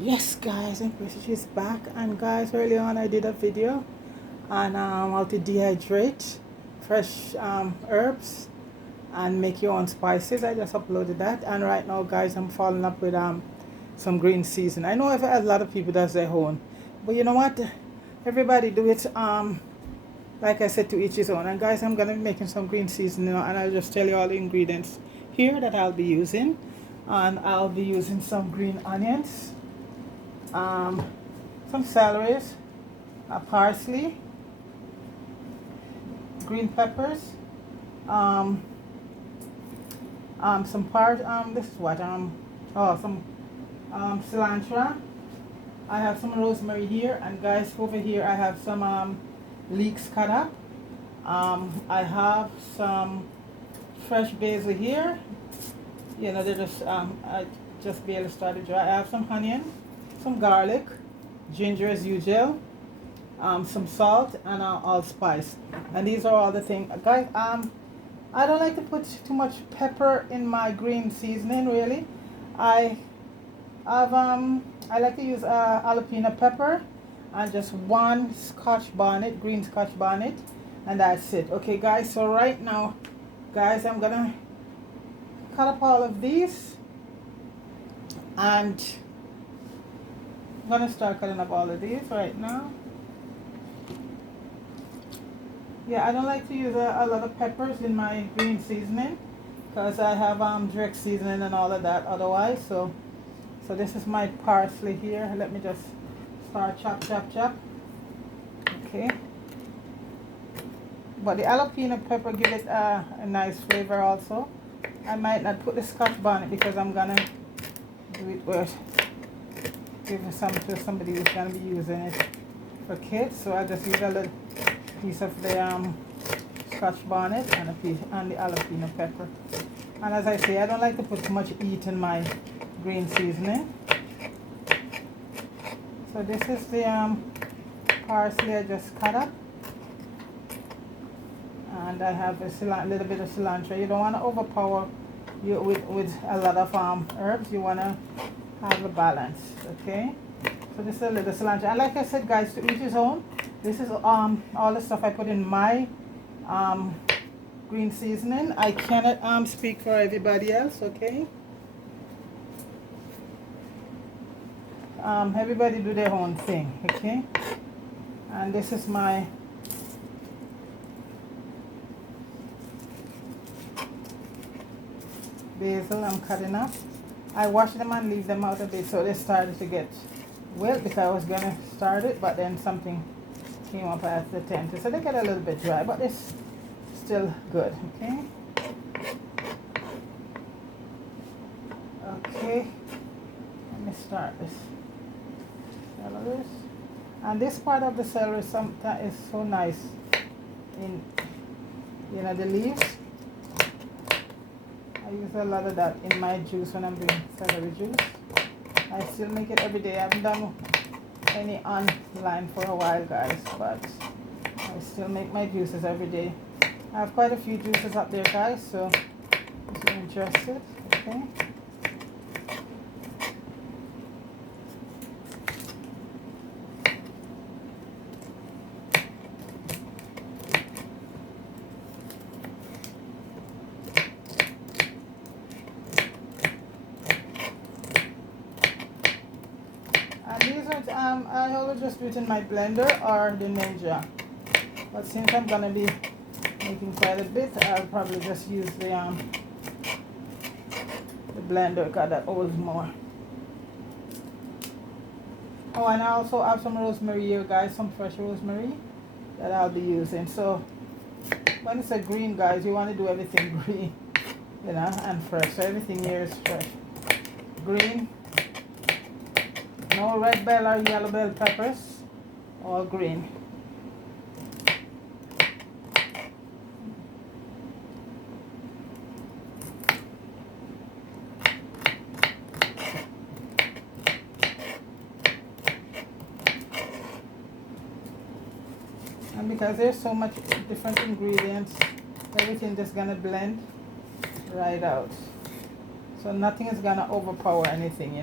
Yes guys, and she's back. And guys, earlier on I did a video on how to dehydrate fresh herbs and make your own spices. I just uploaded that, and right now guys I'm following up with some green seasoning. I know a lot of people does their own, but you know what, everybody do it like I said, to each his own. And guys, I'm gonna be making some green seasoning, and I'll just tell you all the ingredients here that I'll be using. And I'll be using some green onions, um, some celery, parsley, green peppers, um, this is what some cilantro. I have some rosemary here, and guys, over here I have some leeks cut up. I have some fresh basil here. You know, they're just I just barely started dry. I have some onion, some garlic, ginger as usual, some salt, and allspice. And these are all the things, guys. I don't like to put too much pepper in my green seasoning. Really, I have I like to use jalapeno pepper and just one Scotch bonnet, green Scotch bonnet, and that's it. Okay, guys. So right now, guys, I'm gonna cut up all of these, and I'm gonna start cutting up all of these right now. Yeah, I don't like to use a lot of peppers in my green seasoning because I have direct seasoning and all of that otherwise. So this is my parsley here. Let me just start chop. Okay. But the jalapeno pepper give it a nice flavor also. I might not put the Scotch bonnet because I'm gonna do it with give some to somebody who's gonna be using it for kids. So I just use a little piece of the Scotch bonnet and a piece and the jalapeno pepper. And as I say, I don't like to put too much heat in my green seasoning. So this is the parsley I just cut up, and I have a little bit of cilantro. You don't want to overpower you with a lot of herbs. You want to have a balance. Okay. So this is a little cilantro. And like I said, guys, to each his own. This is all the stuff I put in my green seasoning. I cannot speak for everybody else. Okay. Everybody do their own thing. Okay. And this is my basil I'm cutting up. I wash them and leave them out a bit so they started to get wet because I was gonna start it, but then something came up at the tent, so they get a little bit dry, but it's still good. Okay. Okay. Let me start this celery, and this part of the celery sometimes is so nice in the leaves. I use a lot of that in my juice when I'm doing celery juice. I still make it every day. I haven't done any online for a while, guys, but I still make my juices every day. I have quite a few juices up there, guys, so if you're interested. Okay. And these are, I always just do it in my blender or the Ninja. But since I'm gonna be making quite a bit, I'll probably just use the blender because that holds more. Oh, and I also have some rosemary here, guys, some fresh rosemary that I'll be using. So when it's a green, guys, you want to do everything green, and fresh. So everything here is fresh, green. No red bell or yellow bell peppers, all green. And because there's so much different ingredients, everything just gonna blend right out. So nothing is gonna overpower anything,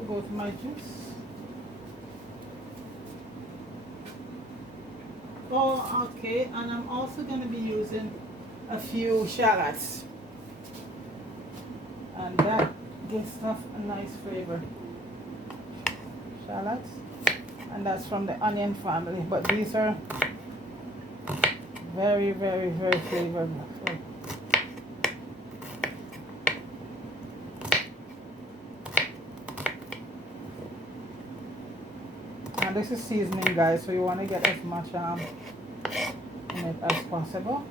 We'll go to my juice. Oh, okay, and I'm also going to be using a few shallots, and that gives stuff a nice flavor. Shallots, and that's from the onion family, but these are very, very, very flavorful. And this is seasoning, guys, so you want to get as much in it as possible.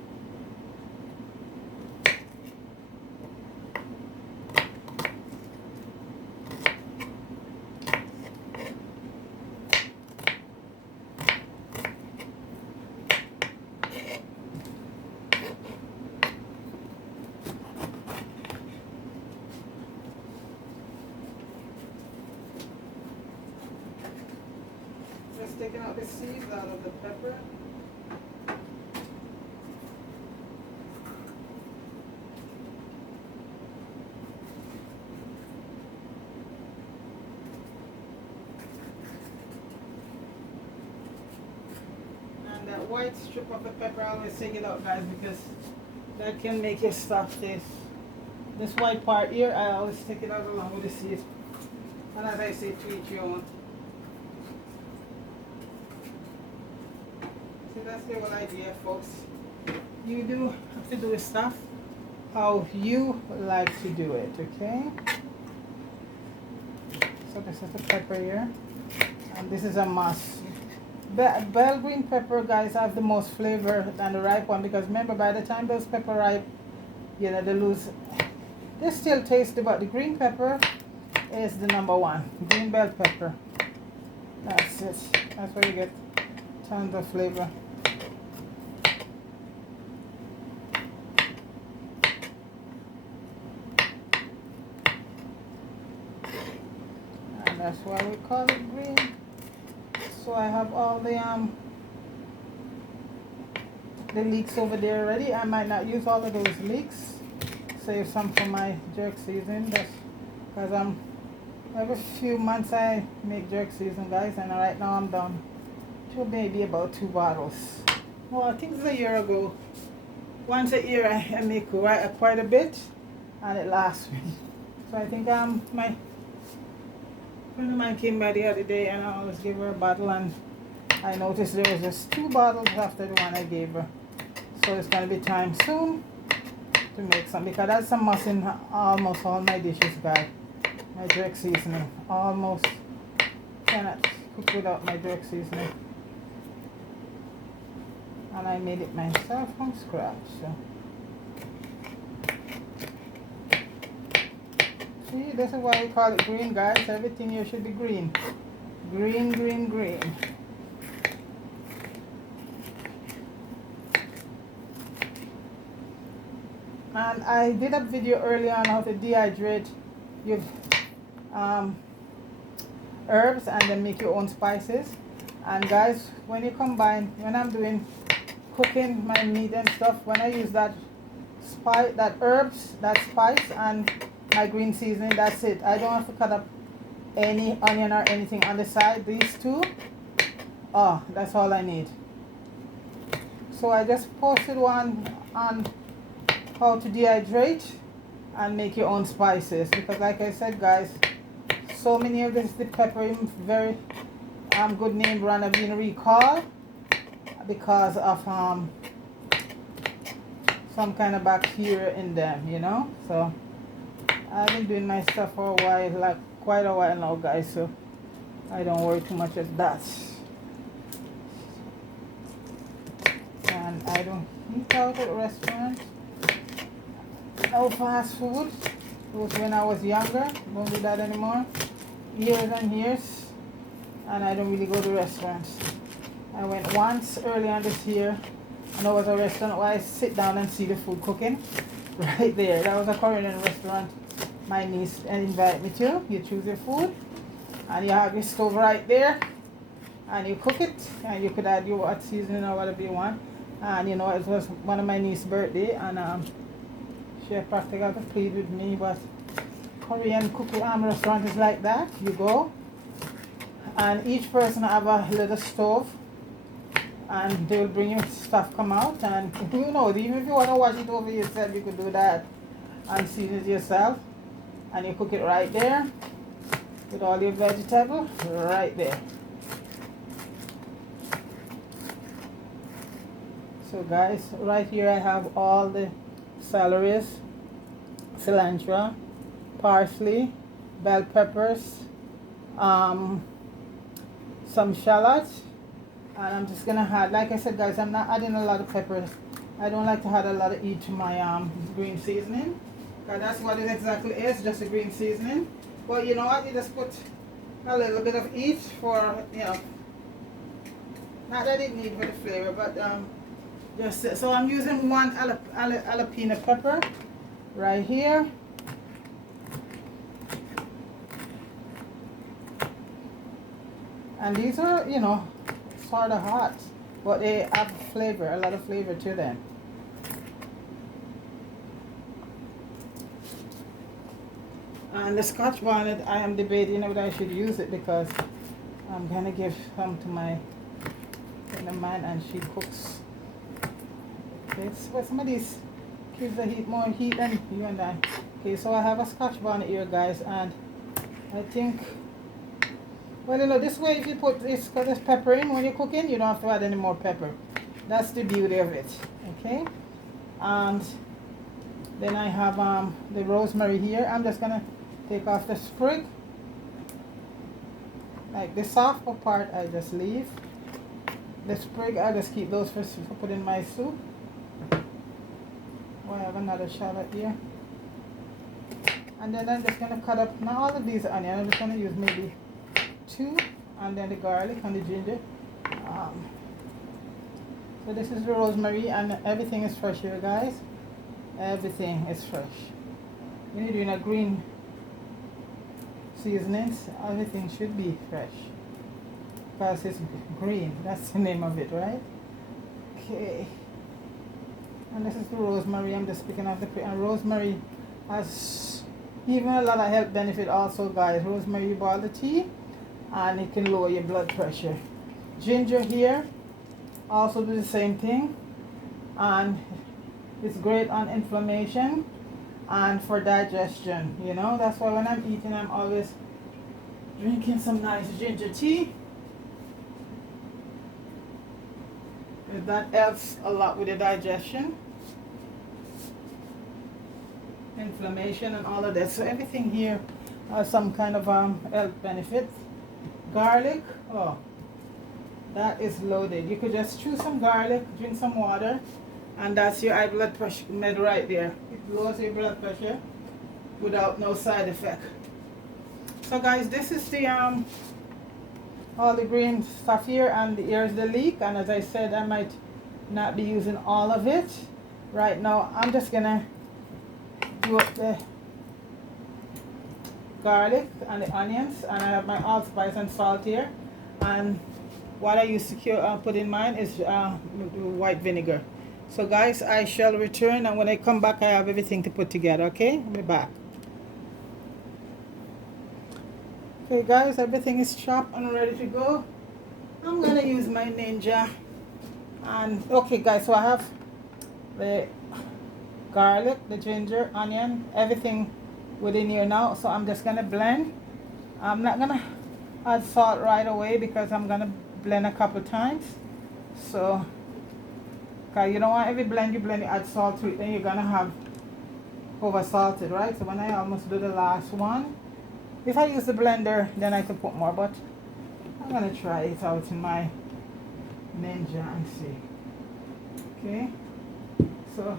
Just taking out the seeds out of the pepper. And that white strip of the pepper, I always take it out, guys, because that can make your stuff taste. This white part here, I always take it out along with the seeds. And as I say, to each your own. See, that's the whole idea, folks. You do have to do stuff how you like to do it, okay? So this is the pepper here. And this is a must. Bell green pepper, guys, have the most flavor than the ripe one, because remember, by the time those pepper ripe, you know, they still tasty, but the green pepper is the number one. Green bell pepper. That's it. That's where you get tons of flavor. And that's why we call it green. So I have all the leeks over there already. I might not use all of those leeks. Save some for my jerk seasoning. That's because every few months I make jerk seasoning, guys, and right now I'm down to maybe about 2 bottles. Well, I think it's a year ago. Once a year I make quite a bit, and it lasts me. So I think my friend of mine came by the other day, and I always give her a bottle, and I noticed there was just 2 bottles after the one I gave her. So it's gonna be time soon to make some, because that's a must in almost all my dishes, guys. My jerk seasoning. Almost cannot cook without my jerk seasoning. And I made it myself from scratch. So. See, this is why we call it green, guys. Everything here should be green. Green, green, green. And I did a video earlier on how to dehydrate your herbs and then make your own spices. And guys, when you combine, when I'm doing cooking my meat and stuff, when I use that herbs, that spice, and my green seasoning, that's it. I don't have to cut up any onion or anything on the side. These two, oh, that's all I need. So I just posted one on how to dehydrate and make your own spices, because like I said, guys, so many of this, the pepper, very good name brand have been recalled because of some kind of bacteria in them, you know. So I've been doing my stuff for a while, like quite a while now, guys, so I don't worry too much of that. And I don't eat out at restaurants. No fast food. It was when I was younger. Don't do that anymore. Years and years. And I don't really go to restaurants. I went once early on this year, and there was a restaurant where I sit down and see the food cooking. Right there. That was a Korean restaurant my niece invited me to. You choose your food, and you have your stove right there, and you cook it, and you could add your what seasoning or whatever you want. And you know, it was one of my niece's birthday, and she practically got to plead with me, but Korean cookie restaurant is like that. You go, and each person have a little stove, and they will bring you stuff come out, and you know, even if you want to wash it over yourself, you could do that and season it yourself, and you cook it right there with all your vegetable right there. So guys, right here I have all the celeries, cilantro, parsley, bell peppers, some shallots, and I'm just gonna add, like I said guys, I'm not adding a lot of peppers. I don't like to add a lot of heat to my green seasoning, because that's what it exactly is, just a green seasoning. But you know what, you just put a little bit of heat for, you know, not that it needs for the flavor, but just so I'm using one jalapeno pepper right here. And these are, you know, sort of hot, but they have flavor, a lot of flavor to them. And the Scotch bonnet, I am debating whether I should use it, because I'm gonna give some to my friend of mine, and she cooks. Okay, so some of these gives the heat more heat than you and I. Okay, so I have a Scotch bonnet here guys, and I think, well, you know, this way if you put this pepper in when you're cooking, you don't have to add any more pepper. That's the beauty of it. Okay, and then I have the rosemary here. I'm just gonna take off the sprig. Like the soft part I just leave. The sprig I just keep those for put in my soup. Oh, I have another shallot here. And then I'm just gonna cut up now all of these onions. I'm just gonna use maybe 2, and then the garlic and the ginger. So this is the rosemary, and everything is fresh here guys. Everything is fresh. When you're doing a green seasonings, everything should be fresh, because it's green. That's the name of it, right? Okay. And this is the rosemary. I'm just picking up the and rosemary has even a lot of health benefit also guys. Rosemary, you boil the tea and it can lower your blood pressure. Ginger here also do the same thing, and it's great on inflammation and for digestion. You know, that's why when I'm eating, I'm always drinking some nice ginger tea. That helps a lot with the digestion, inflammation, and all of that. So everything here has some kind of health benefits. Garlic, oh, that is loaded. You could just chew some garlic, drink some water, and that's your high blood pressure med right there. It lowers your blood pressure without no side effect. So guys, this is the all the green stuff here, and here's the leek. And as I said, I might not be using all of it right now. I'm just gonna do up the garlic and the onions, and I have my allspice and salt here. And what I used to put in mine is white vinegar. So guys, I shall return, and when I come back I have everything to put together. Okay, I'll be back. Okay guys, everything is chopped and ready to go. I'm gonna use my Ninja. And okay guys, so I have the garlic, the ginger, onion, everything within here now. So I'm just gonna blend. I'm not gonna add salt right away, because I'm gonna blend a couple times. So okay, you don't want every blend you add salt to it, then you're gonna have over salted, right? So when I almost do the last one, if I use the blender, then I could put more, but I'm gonna try it out in my Ninja and see. Okay, so,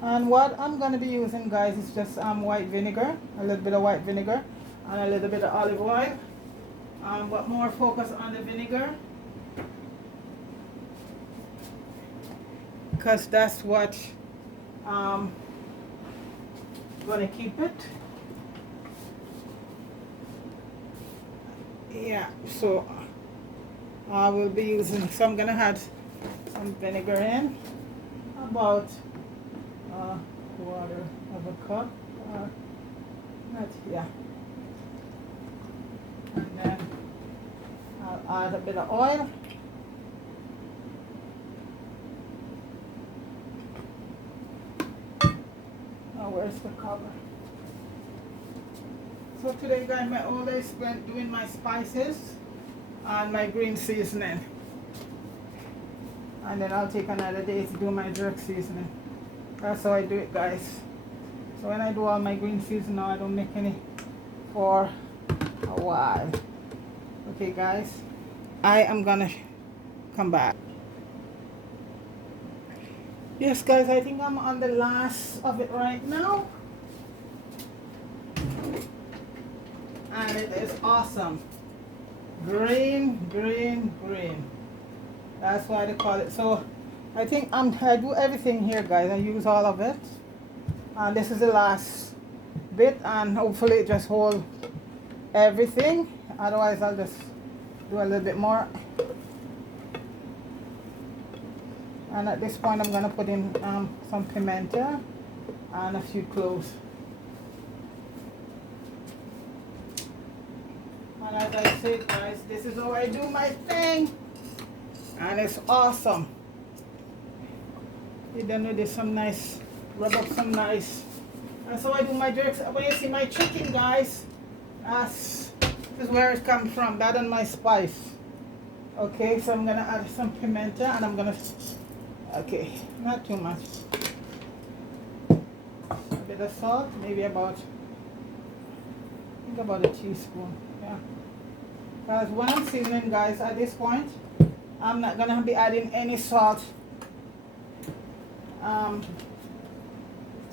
and what I'm gonna be using guys is just white vinegar, a little bit of white vinegar and a little bit of olive oil, but more focus on the vinegar, because that's what gonna keep it. Yeah, so I will be using, so I'm gonna add some vinegar in, about quarter of a cup, Right here. And then I'll add a bit of oil. Now where's the cover? So today guys, my all day spent doing my spices and my green seasoning. And then I'll take another day to do my jerk seasoning. That's how I do it, guys. So when I do all my green seasoning now, I don't make any for a while. Okay guys, I am gonna come back. Yes guys, I think I'm on the last of it right now. And it is awesome. Green, green, green. That's why they call it. So I think I do everything here guys. I use all of it. And this is the last bit, and hopefully it just hold everything. Otherwise I'll just do a little bit more. And at this point I'm gonna put in some pimento and a few cloves. And as I said guys, this is how I do my thing. And it's awesome. You done with this some nice, rub up some nice. That's how I do my jerks. When you see my chicken guys, this is where it comes from, that and my spice. Okay, so I'm gonna add some pimento and I'm gonna, okay, not too much. A bit of salt, maybe about, I think about a teaspoon, yeah. Because when I'm seasoning guys, at this point, I'm not gonna be adding any salt.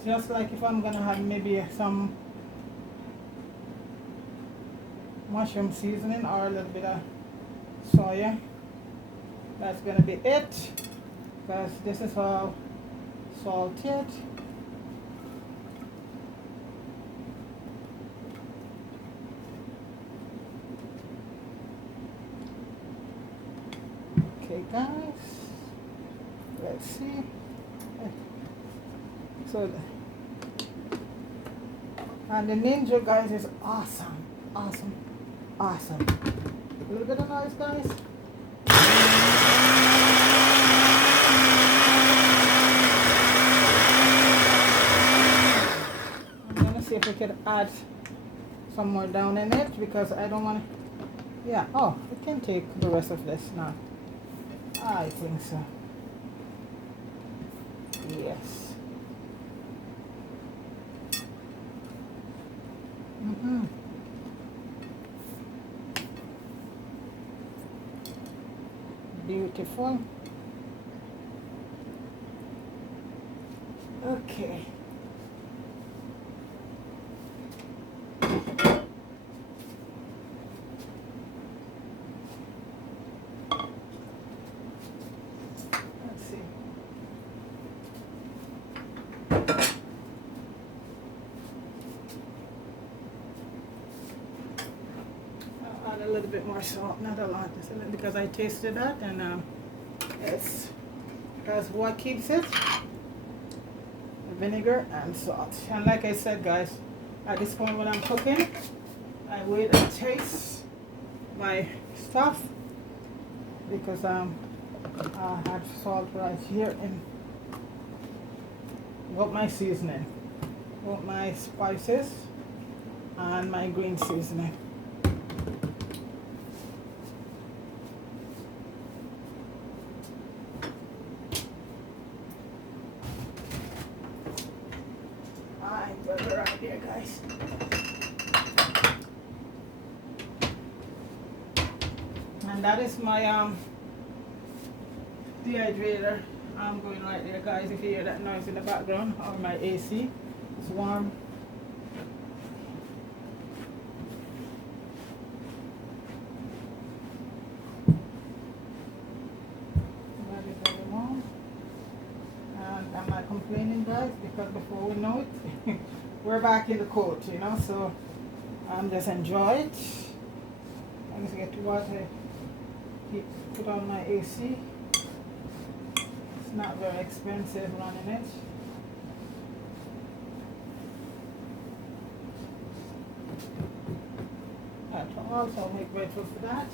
Just like if I'm gonna have maybe some mushroom seasoning or a little bit of soya. That's gonna be it, because this is all salted. Okay guys, let's see. So, and the ninja guys is awesome, awesome, awesome. A little bit of noise guys. I'm gonna see if we can add some more down in it, because I don't want to, yeah, oh, we can take the rest of this now. I think so. Yes. Beautiful. Okay. Let's see. I'll add a little bit more salt, not a lot, just a little, because I tasted that, and yes, because what keeps it? Vinegar and salt. And like I said guys, at this point when I'm cooking, I wait and taste my stuff, because I have salt right here in what my seasoning, what my spices and my green seasoning. Right here guys. And that is my dehydrator. I'm going right there guys, if you hear that noise in the background, or my AC. It's warm. Very warm. And I'm not complaining guys, because before we know it we're back in the cold, you know, so I'm just enjoy it. I just get to water, put on my AC. It's not very expensive running it. Also make grateful for that.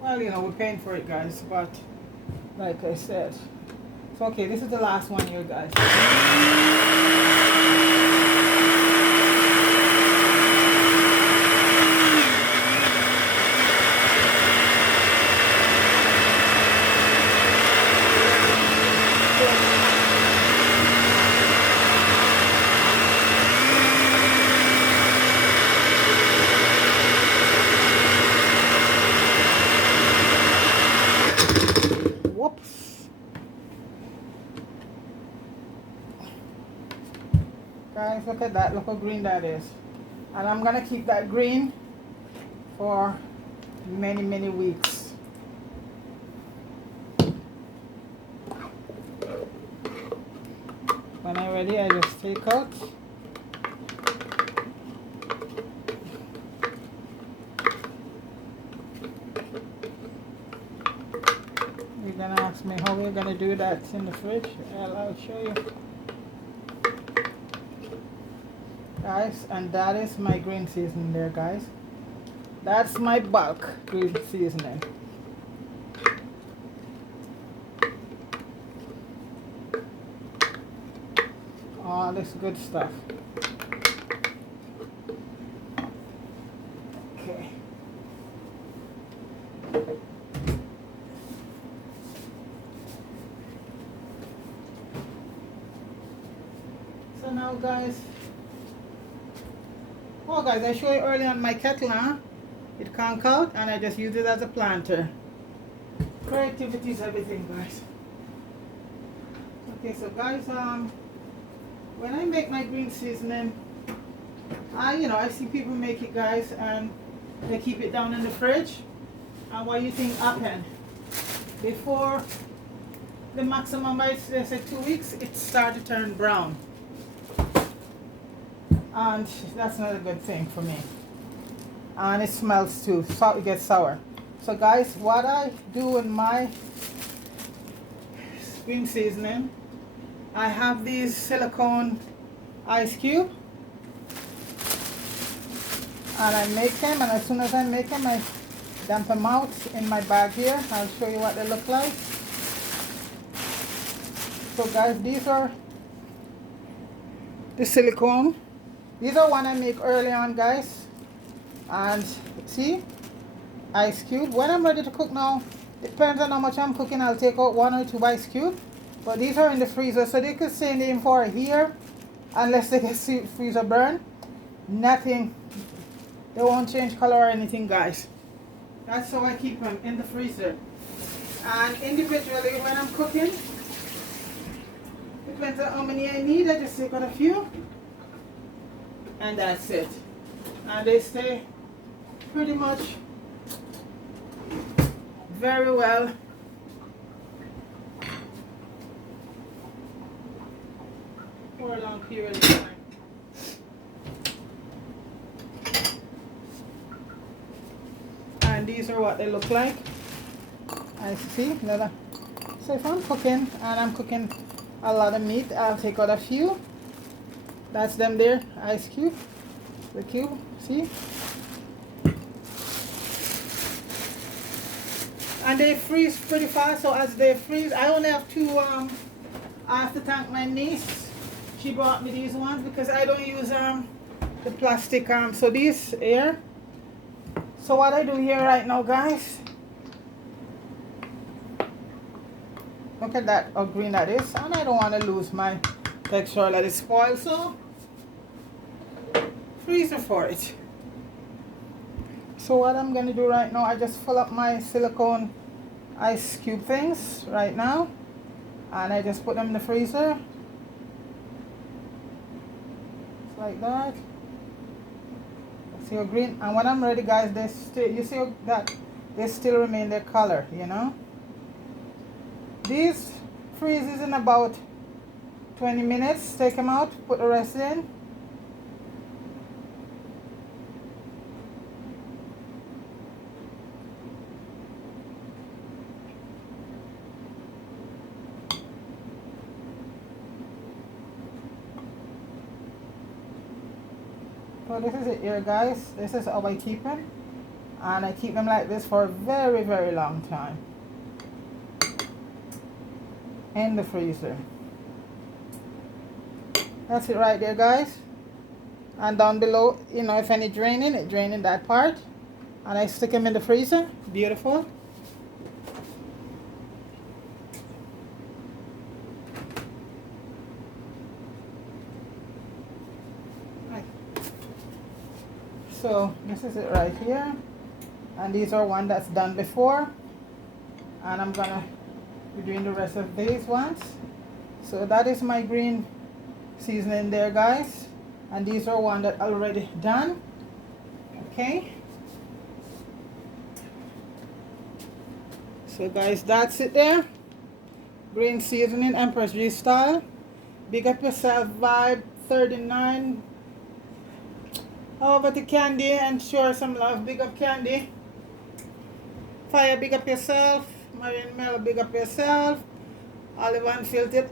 Well, you know, we're paying for it, guys, but like I said, so okay, this is the last one here, guys. Whoops. Guys, look at that. Look how green that is. And I'm going to keep that green for many, many weeks. When I'm ready, I just take out. You're going to ask me how we're going to do that in the fridge. Well, I'll show you. Guys, and that is my green seasoning there, guys. That's my bulk green seasoning. All this good stuff. Okay. So now, guys, oh guys, I showed you earlier on my kettle, huh? It conk out and I just use it as a planter. Creativity is everything, guys. Okay, so guys, when I make my green seasoning, I see people make it, guys, and they keep it down in the fridge. And what you think happened? Before the maximum, I say 2 weeks, it started to turn brown. And that's not a good thing for me. And it smells too, so it gets sour. So guys, what I do in my green seasoning, I have these silicone ice cube, and I make them, and as soon as I make them, I dump them out in my bag here. I'll show you what they look like. So guys, these are the silicone. These are one I make early on, guys. And see, ice cube. When I'm ready to cook now, depends on how much I'm cooking, I'll take out 1 or 2 ice cube. But these are in the freezer, so they could stay in for a year unless they get freezer burn. Nothing, they won't change color or anything, guys. That's how I keep them in the freezer. And individually, when I'm cooking, depends on how many I need, I just take out a few. And that's it. And they stay pretty much very well for a long period of time. And these are what they look like. I see. So if I'm cooking and I'm cooking a lot of meat, I'll take out a few. That's them there, ice cube, the cube, see? And they freeze pretty fast, so as they freeze, I only have 2, I have to thank my niece. She bought me these ones because I don't use the plastic, so these here. So what I do here right now, guys, look at that, how green that is, and I don't want to lose my texture, let it spoil, so freezer for it. So what I'm going to do right now, I just fill up my silicone ice cube things right now, and I just put them in the freezer. Just like that. See how green, and when I'm ready, guys, they still, you see how that they still remain their color, you know. These freezes in about 20 minutes. Take them out, put the rest in. So this is it here, guys. This is how I keep them. And I keep them like this for a very, very long time. In the freezer. That's it right there, guys. And down below, you know, if any draining, it draining that part. And I stick them in the freezer. Beautiful. Right. So this is it right here. And these are one that's done before. And I'm gonna be doing the rest of these ones. So that is my green seasoning there, guys. And these are one that already done. Okay. So guys, that's it there. Green seasoning, Empress G style. Big up yourself vibe 39. Over to Candy and show some love. Big up Candy. Fire, big up yourself. Marion Mel, big up yourself. Oliver Unfiltered.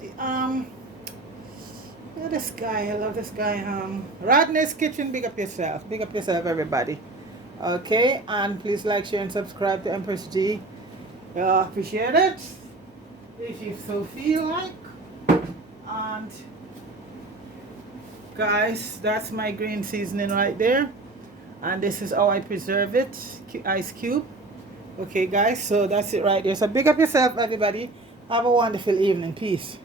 This guy, I love this guy. Rodney's Kitchen, big up yourself. Big up yourself, everybody. Okay, and please like, share, and subscribe to Empress G. Appreciate it. If you so feel like. And guys, that's my green seasoning right there. And this is how I preserve it. Ice cube. Okay, guys, so that's it right there. So big up yourself, everybody. Have a wonderful evening. Peace.